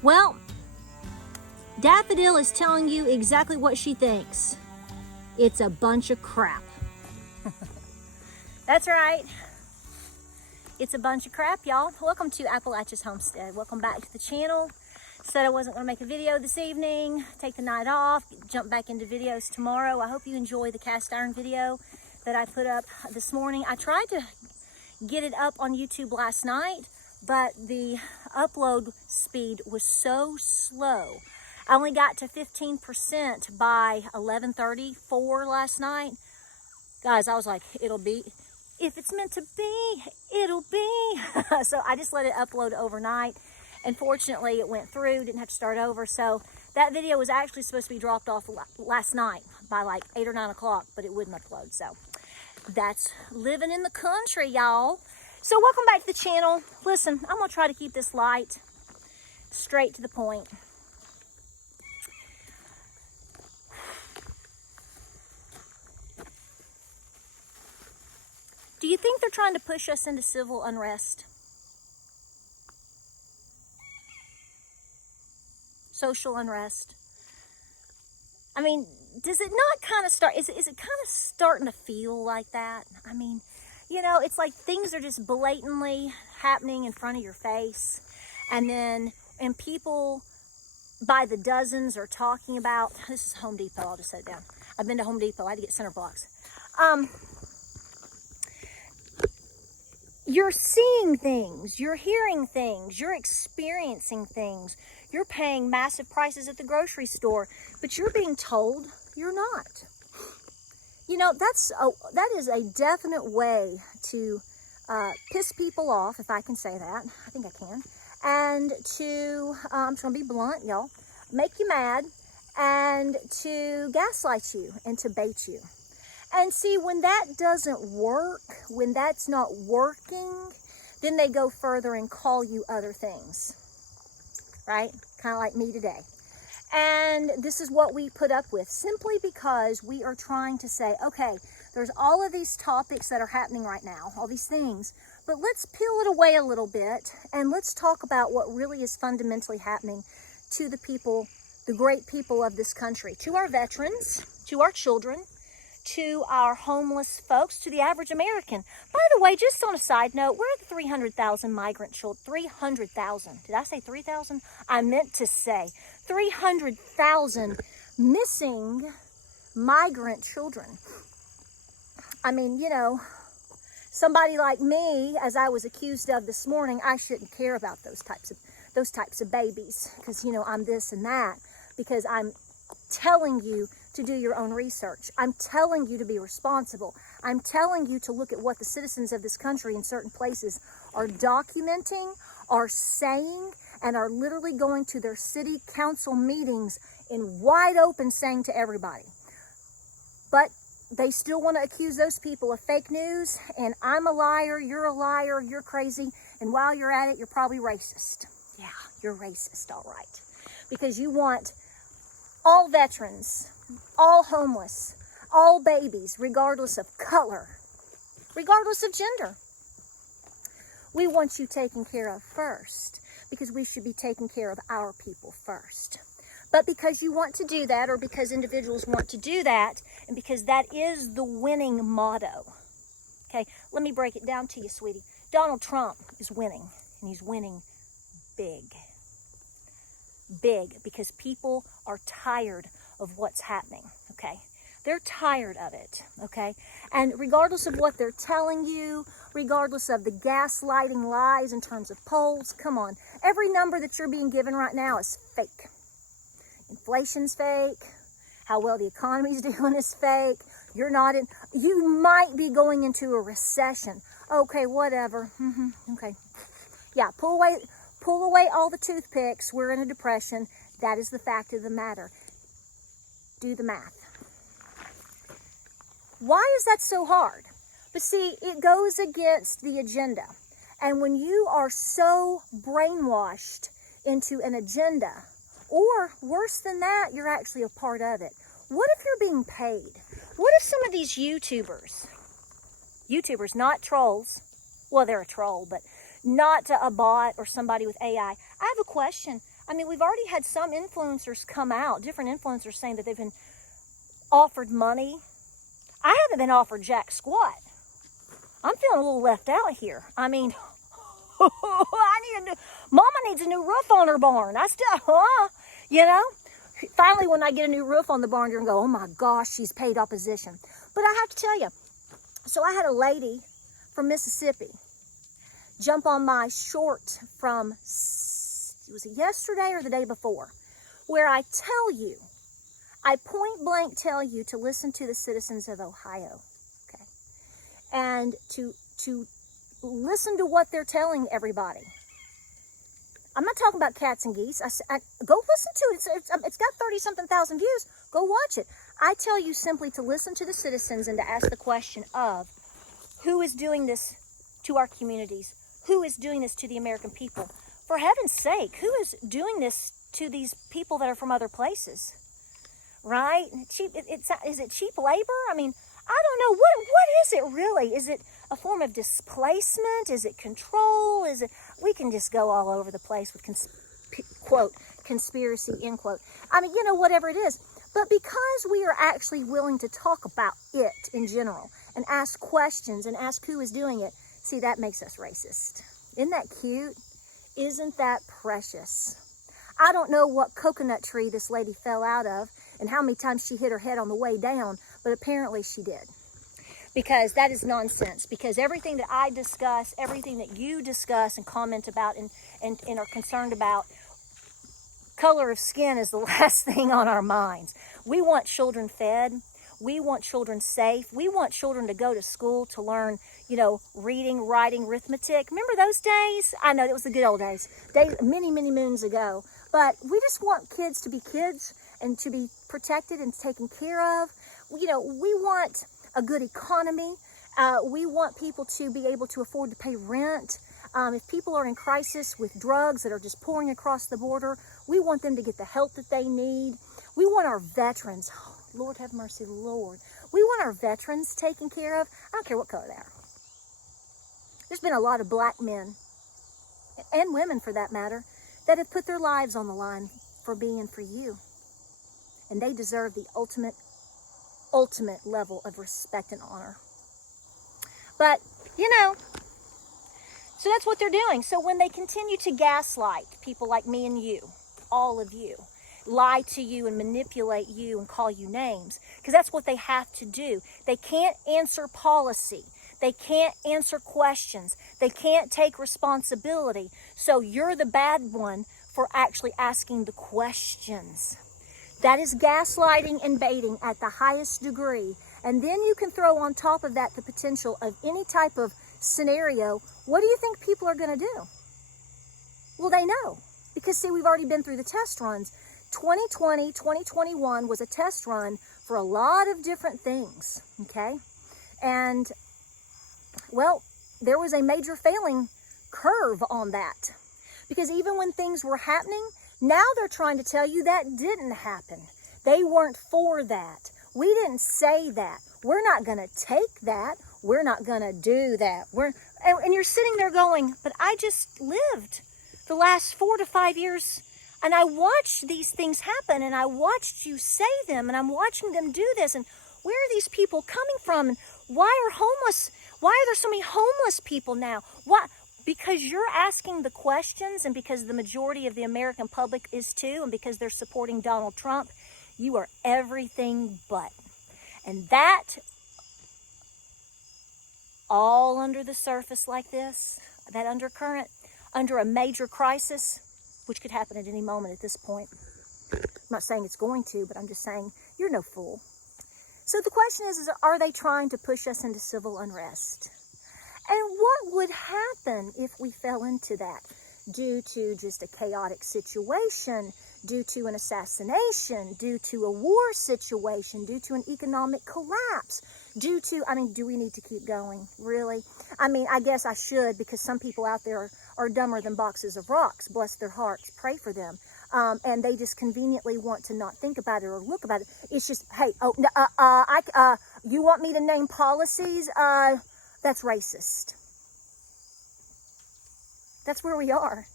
Well, Daffodil is telling you exactly what she thinks. It's a bunch of crap. That's right. It's a bunch of crap, y'all. Welcome to Appalachia's Homestead. Welcome back to the channel. Said I wasn't going to make a video this evening, take the night off, jump back into videos tomorrow. I hope you enjoy the cast iron video that I put up this morning. I tried to get it up on YouTube last night, but the upload speed was so slow. I only got to 15% by 11:34 last night. Guys, I was like, it'll be, if it's meant to be, it'll be. So I just let it upload overnight. And fortunately, it went through, didn't have to start over. So that video was actually supposed to be dropped off last night by like 8 or 9 o'clock, but it wouldn't upload. So that's living in the country, y'all. So welcome back to the channel. Listen, I'm gonna try to keep this light, straight to the point. Do you think they're trying to push us into civil unrest? Social unrest? I mean, does it not kind of start, is it kind of starting to feel like that? I mean, you know, it's like things are just blatantly happening in front of your face. And people by the dozens are talking about, this is Home Depot, I'll just set it down. I've been to Home Depot, I had to get center blocks. You're seeing things, you're hearing things, you're experiencing things. You're paying massive prices at the grocery store, but you're being told you're not. You know, that is a definite way to piss people off, if I can say that. I think I can. And to, I'm just gonna be blunt, y'all, make you mad, and to gaslight you and to bait you. And see, when that doesn't work, when that's not working, then they go further and call you other things, right? Kind of like me today. And this is what we put up with, simply because we are trying to say, okay, there's all of these topics that are happening right now, all these things, but let's peel it away a little bit and let's talk about what really is fundamentally happening to the people, the great people of this country, to our veterans, to our children, to our homeless folks, to the average American. By the way, just on a side note, where are the 300,000 migrant children? 300,000. Did I say 3,000? I meant to say 300,000 missing migrant children. I mean, you know, somebody like me, as I was accused of this morning, I shouldn't care about those types of babies, because, you know, I'm this and that, because I'm telling you to do your own research. I'm telling you to be responsible. I'm telling you to look at what the citizens of this country in certain places are documenting, are saying, and are literally going to their city council meetings in wide open saying to everybody. But they still want to accuse those people of fake news, and I'm a liar, you're crazy, and while you're at it, you're probably racist. Yeah, you're racist, all right. Because you want all veterans, all homeless, all babies, regardless of color, regardless of gender. We want you taken care of first, because we should be taking care of our people first. But because you want to do that, or because individuals want to do that, and because that is the winning motto, okay, let me break it down to you, sweetie. Donald Trump is winning, and he's winning big. Big, because people are tired of what's happening, okay? They're tired of it, okay? And regardless of what they're telling you, regardless of the gaslighting lies in terms of polls, come on, every number that you're being given right now is fake. Inflation's fake. How well the economy's doing is fake. You're not in, you might be going into a recession. Okay, whatever. Okay. Yeah, pull away all the toothpicks. We're in a depression. That is the fact of the matter. Do the math. Why is that so hard? But see, it goes against the agenda. And when you are so brainwashed into an agenda, or worse than that, you're actually a part of it. What if you're being paid? What if some of these YouTubers, not trolls, well, they're a troll, but not a bot or somebody with AI. I have a question. I mean, we've already had some influencers come out, different influencers saying that they've been offered money. I haven't been offered jack squat. I'm feeling a little left out here. I mean, Mama needs a new roof on her barn. You know? Finally, when I get a new roof on the barn, you're going to go, oh my gosh, she's paid opposition. But I have to tell you, so I had a lady from Mississippi jump on my short from, was it yesterday or the day before, where I point blank tell you to listen to the citizens of Ohio, okay? And to listen to what they're telling everybody. I'm not talking about cats and geese. Go listen to it. It's got 30-something thousand views. Go watch it. I tell you simply to listen to the citizens and to ask the question of who is doing this to our communities? Who is doing this to the American people? For heaven's sake, who is doing this to these people that are from other places? Right? Is it cheap labor? I mean, I don't know. What is it really? Is it a form of displacement? Is it control? We can just go all over the place with quote, conspiracy, end quote. I mean, whatever it is. But because we are actually willing to talk about it in general and ask questions and ask who is doing it, see, that makes us racist. Isn't that cute? Isn't that precious? I don't know what coconut tree this lady fell out of and how many times she hit her head on the way down, but apparently she did. Because that is nonsense. Because everything that I discuss, everything that you discuss and comment about and are concerned about, color of skin is the last thing on our minds. We want children fed. We want children safe. We want children to go to school to learn, reading, writing, arithmetic. Remember those days? I know, it was the good old days. Many, many moons ago. But we just want kids to be kids and to be protected and taken care of. We want a good economy. We want people to be able to afford to pay rent. If people are in crisis with drugs that are just pouring across the border, we want them to get the help that they need. We want our veterans, Lord have mercy, Lord. We want our veterans taken care of. I don't care what color they are. There's been a lot of black men, and women for that matter, that have put their lives on the line for being for you. And they deserve the ultimate level of respect and honor. But, so that's what they're doing. So when they continue to gaslight people like me and you, all of you, lie to you and manipulate you and call you names, because that's what they have to do. They can't answer policy. They can't answer questions. They can't take responsibility. So you're the bad one for actually asking the questions. That is gaslighting and baiting at the highest degree. And then you can throw on top of that the potential of any type of scenario. What do you think people are going to do? Well, they know. Because, see, we've already been through the test runs. 2020, 2021 was a test run for a lot of different things, okay? And, well, there was a major failing curve on that. Because even when things were happening, now they're trying to tell you that didn't happen. They weren't for that. We didn't say that. We're not going to take that. We're not going to do that. And you're sitting there going, but I just lived the last 4 to 5 years, and I watched these things happen, and I watched you say them, and I'm watching them do this, and where are these people coming from? And why are there so many homeless people now? Why? Because you're asking the questions, and because the majority of the American public is too, and because they're supporting Donald Trump, you are everything but. And that, all under the surface like this, that undercurrent, under a major crisis, which could happen at any moment at this point. I'm not saying it's going to, but I'm just saying you're no fool. So the question is are they trying to push us into civil unrest? And what would happen if we fell into that due to just a chaotic situation, due to an assassination, due to a war situation, due to an economic collapse, do we need to keep going? Really? I guess I should, because some people out there are dumber than boxes of rocks. Bless their hearts. Pray for them. And they just conveniently want to not think about it or look about it. It's just, hey, you want me to name policies? That's racist. That's where we are.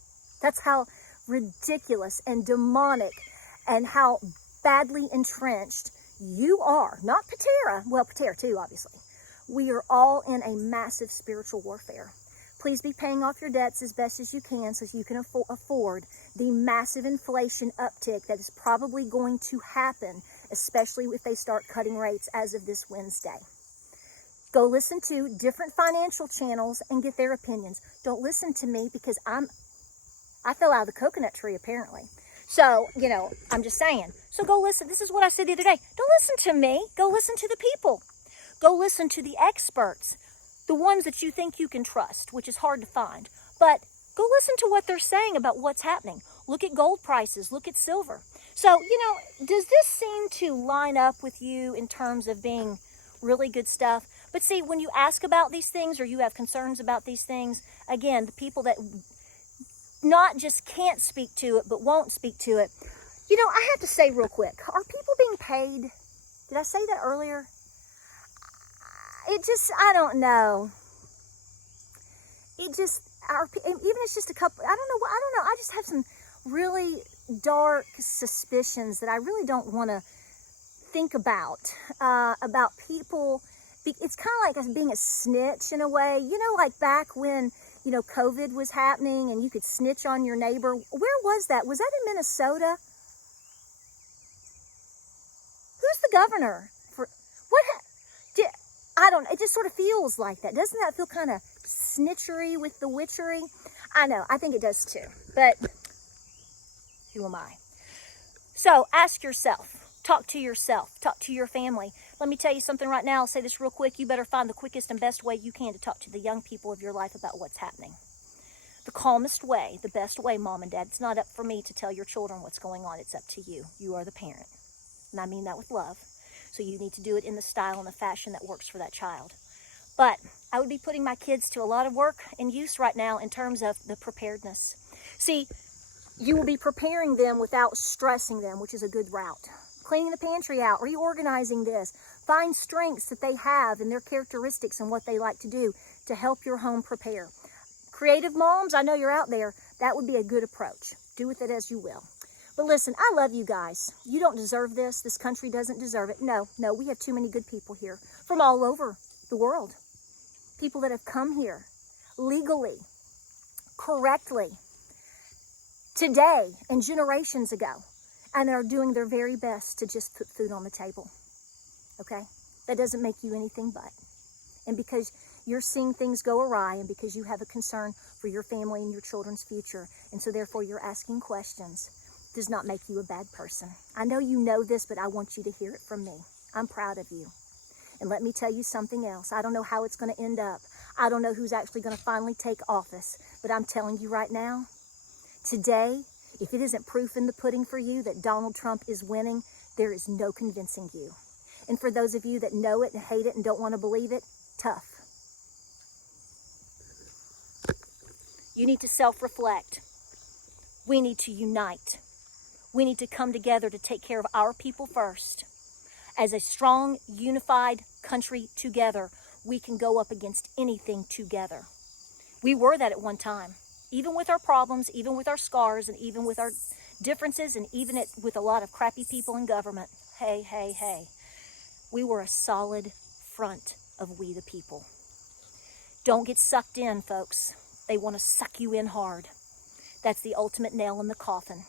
That's how ridiculous and demonic and how badly entrenched you are. Not Patara, well, Patara too, obviously. We are all in a massive spiritual warfare. Please be paying off your debts as best as you can so you can afford the massive inflation uptick that is probably going to happen, especially if they start cutting rates as of this Wednesday. Go listen to different financial channels and get their opinions. Don't listen to me because I fell out of the coconut tree apparently. So, I'm just saying. So go listen. This is what I said the other day. Don't listen to me. Go listen to the people. Go listen to the experts, the ones that you think you can trust, which is hard to find. But go listen to what they're saying about what's happening. Look at gold prices. Look at silver. So, does this seem to line up with you in terms of being really good stuff? But see, when you ask about these things or you have concerns about these things, again, the people that not just can't speak to it, but won't speak to it. I have to say real quick, are people being paid? Did I say that earlier? I don't know. Even it's just a couple, I don't know. I just have some really dark suspicions that I really don't want to think about people. It's kind of like us being a snitch in a way, like back when, COVID was happening and you could snitch on your neighbor. Where was that? Was that in Minnesota? Who's the governor? I don't know. It just sort of feels like that. Doesn't that feel kind of snitchery with the witchery? I know. I think it does too. But who am I? So ask yourself. Talk to yourself. Talk to your family. Let me tell you something right now. I'll say this real quick. You better find the quickest and best way you can to talk to the young people of your life about what's happening. The calmest way, the best way, Mom and Dad. It's not up for me to tell your children what's going on. It's up to you. You are the parent. And I mean that with love. So you need to do it in the style and the fashion that works for that child. But I would be putting my kids to a lot of work and use right now in terms of the preparedness. See, you will be preparing them without stressing them, which is a good route. Cleaning the pantry out, reorganizing this. Find strengths that they have and their characteristics and what they like to do to help your home prepare. Creative moms, I know you're out there. That would be a good approach. Do with it as you will. But listen, I love you guys. You don't deserve this. This country doesn't deserve it. No, we have too many good people here from all over the world. People that have come here legally, correctly, today and generations ago, and are doing their very best to just put food on the table. Okay? That doesn't make you anything but. And because you're seeing things go awry and because you have a concern for your family and your children's future, and so therefore you're asking questions, does not make you a bad person. I know you know this, but I want you to hear it from me. I'm proud of you. And let me tell you something else. I don't know how it's going to end up. I don't know who's actually going to finally take office. But I'm telling you right now, today, if it isn't proof in the pudding for you that Donald Trump is winning, there is no convincing you. And for those of you that know it and hate it and don't want to believe it, tough. You need to self-reflect. We need to unite. We need to come together to take care of our people first. As a strong, unified country together, we can go up against anything together. We were that at one time. Even with our problems, even with our scars, and even with our differences, and even with a lot of crappy people in government. Hey. We were a solid front of we the people. Don't get sucked in, folks. They want to suck you in hard. That's the ultimate nail in the coffin.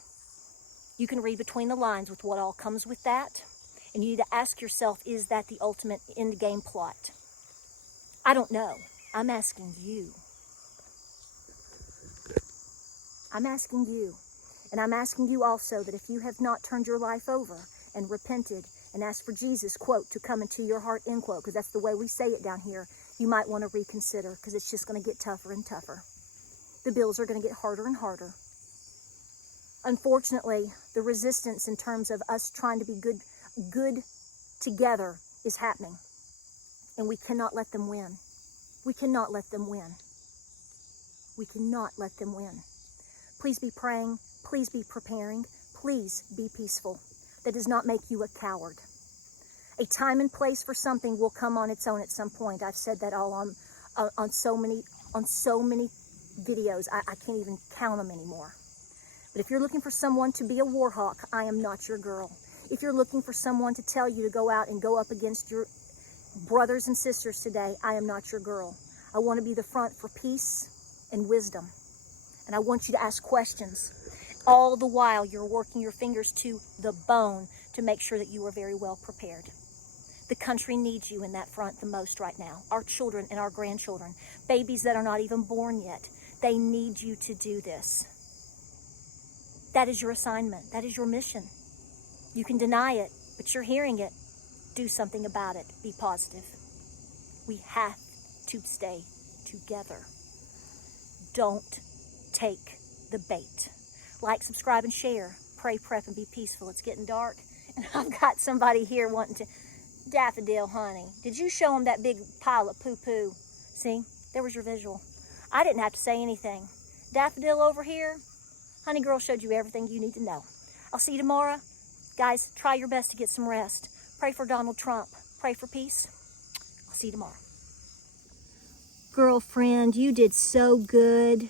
You can read between the lines with what all comes with that. And you need to ask yourself, is that the ultimate end game plot? I don't know. I'm asking you. I'm asking you. And I'm asking you also that if you have not turned your life over and repented and asked for Jesus, quote, to come into your heart, end quote, because that's the way we say it down here, you might want to reconsider because it's just going to get tougher and tougher. The bills are going to get harder and harder. Unfortunately, the resistance in terms of us trying to be good together is happening. And we cannot let them win. We cannot let them win. We cannot let them win. Please be praying. Please be preparing. Please be peaceful. That does not make you a coward. A time and place for something will come on its own at some point. I've said that all on so many videos. I can't even count them anymore. But if you're looking for someone to be a war hawk, I am not your girl. If you're looking for someone to tell you to go out and go up against your brothers and sisters today, I am not your girl. I want to be the front for peace and wisdom. And I want you to ask questions. All the while you're working your fingers to the bone to make sure that you are very well prepared. The country needs you in that front the most right now. Our children and our grandchildren, babies that are not even born yet, they need you to do this. That is your assignment. That is your mission. You can deny it, but you're hearing it. Do something about it. Be positive. We have to stay together. Don't take the bait. Like, subscribe, and share. Pray, prep, and be peaceful. It's getting dark, and I've got somebody here wanting to... Daffodil, honey, did you show him that big pile of poo-poo? See, there was your visual. I didn't have to say anything. Daffodil over here, honey girl showed you everything you need to know. I'll see you tomorrow. Guys, try your best to get some rest. Pray for Donald Trump. Pray for peace. I'll see you tomorrow. Girlfriend, you did so good.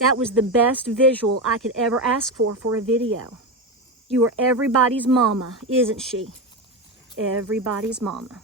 That was the best visual I could ever ask for a video. You are everybody's mama, isn't she? Everybody's mama.